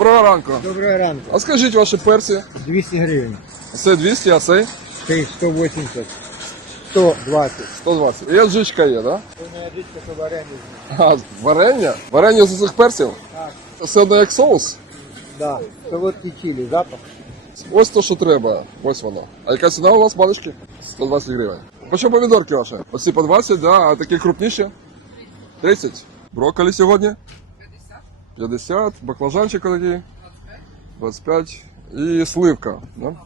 Доброго ранку. Доброго ранку. А скажіть ваші персі. 200 гривень. Це 200, а цей Цей 180. 120. 120. І аджичка є, да? Це не ядичка, то варені. А, варення? Варення з цих персів? Так. Це одно як соус? Да. Солодкий чилі, запах. Ось то, що треба. Ось воно. А яка ціна у вас баночки? 120 гривень. По чому помідорки ваші? Оці по 20, да, а такі крупніші? 30. Брокколі сьогодні? 50. 50. Баклажанчик такий? 25. І сливка. Да?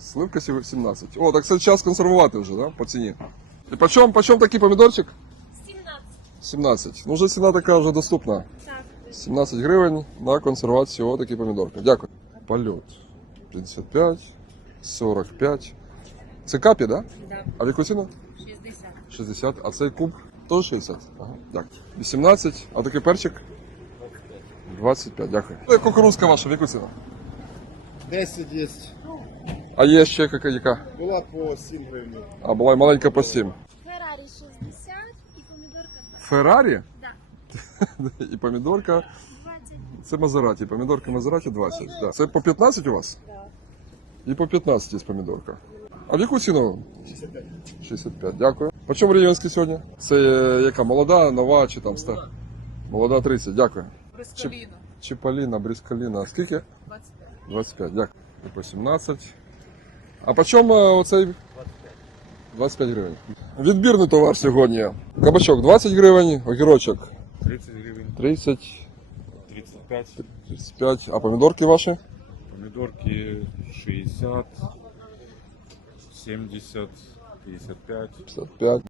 Сливка сьогодні 17. О, так це час консервувати вже, да? По ціні. І по чому, по чому такий помідорчик? 17. 17. Ну, вже ціна така вже доступна. Так. 17 гривень на консервацію отакі помідорки. Дякую. Польот. 55, 45. Це капі, да? Да. А в яку ціну? 60. 60. А цей куб? Теж 60. Ага. Дякую. 18. А такий перчик? 25, дякую. Ну, Кукурузка ваша, в яку ціну? 10 є. А є ще яка? яка? Була по 7 гривень. А була й маленька по 7. Феррарі 60 і помідорка Феррарі? Да. І помідорка. 20. Це Мазераті. Помідорка Мазераті 20. Да. Це по 15 у вас? Да. І по 15 є помідорка. А в яку ціну? 65. 65, дякую. По чому рівенський сьогодні? Це е, яка молода, нова чи там стара? Молода 30, дякую. Брискаліна. Чіполіна, брискаліна. Скільки? 25. 25, дякую. І по 17. А по чому е, оцей? 25 гривень. Відбірний товар сьогодні. Кабачок 20 гривень, огірочок 30 гривень, 30, 35, 35. А помідорки ваші? помідорки 60, 70, 55. 55.